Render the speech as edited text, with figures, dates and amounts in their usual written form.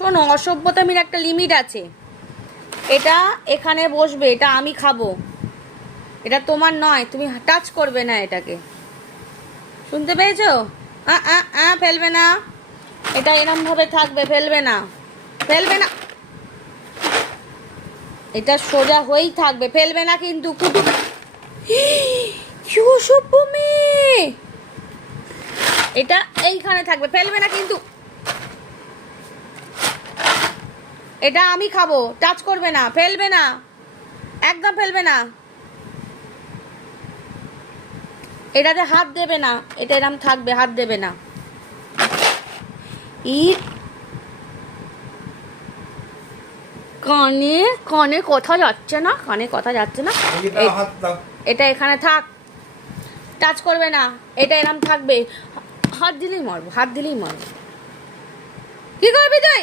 শোনো, অসভ্যতামির একটা লিমিট আছে। এটা এখানে বসবে, এটা আমি খাবো, এটা তোমার নয়, তুমি টাচ করবে না এটাকে, শুনতে পেয়েছো? ফেলবে না, এটা এরম ভাবে থাকবে, ফেলবে না, ফেলবে না, এটা সোজা হয়েই থাকবে, ফেলবে না কিন্তু। কুটু কি অসভ্য মেয়ে, এটা এইখানে থাকবে, ফেলবে না কিন্তু। এটা আমি খাবো, টাচ করবে না, ফেলবে না, একদম ফেলবে না, এটাতে হাত দেবে না, এটা এরম থাকবে, হাত দেবে না। ই কানে কানে কথা যাচ্ছে না, কানে কথা যাচ্ছে না, এটা এখানে থাক, টাচ করবে না, এটা এরম থাকবে, হাত দিলেই মারবো, হাত দিলেই মারবো। কি করবি তুই?